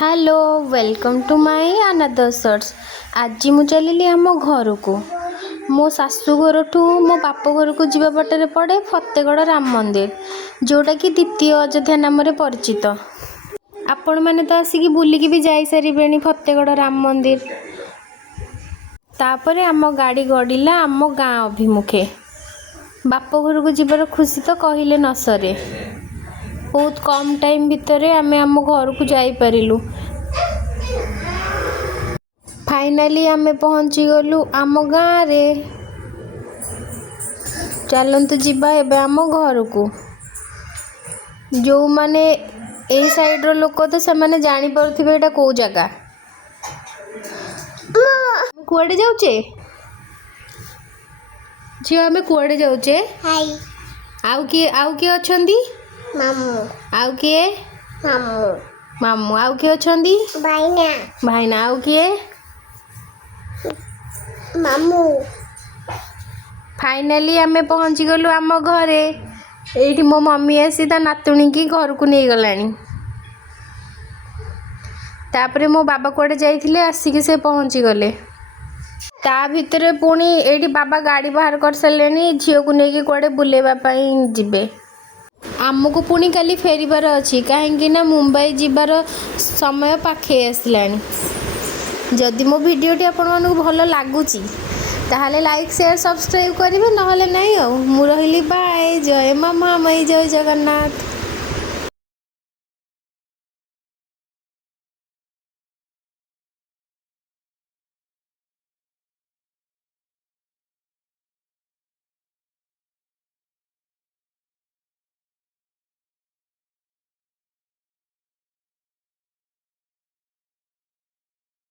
Hello welcome to my another shorts. आज मु चलिली आम घर को मो शाशु घर ठू मो बाप घर को जीवा पटे पड़े फतेगड़ राम मंदिर जोटा कि द्वितीय अयोध्या नाम परिचित। आपण मैंने तो आसिक बुलिकी भी जाई सारे फतेगड़ राम मंदिर। तापरे आम गाड़ी गड़िला आम गाँ अभिमुखे। बाप घर को जीवार खुशी तो कहले न सरे। बहुत कम टाइम भितर आम आम घर को जाई परिलु। फाइनाली आम पहुँची गलु आम गाँ रे। चलतु जीवा एबे आम घर को। जो माने ए साइड रो लोक तो से माने जानी पारुथिबे एटा को जगह। कुआडे जाउचे झियो आमे कुआडे जाउचे। हाय आउ किए अछंदी मामू आउ किए मामू मामू आउ किए अछंदी भाईना भाईना आउ किए मामू। फाइनाली आमे पहुँची गलु आम घरे। एठी मो मम्मी आसी ता नातुणी की घर को नहीं गलानी। तापरे मो बाबा कुआडे जाइथिले आसिक से पहुँची गले। ता भितरे पुणी एठी बाबा गाड़ी बाहर कर सारे झील को लेकिन कुआडे बुलेवा जिबे। आमको पुणी काली फेरिबार अच्छी कहीं मुंबई जीवार समय पाखे आसलानी। जदि मो भिडियोटी आपण भल लगुच ताहले लाइक शेयर सब्सक्राइब करेंगे नहले नहीं। मु रही बाय जय मामा मई जय जगन्नाथ।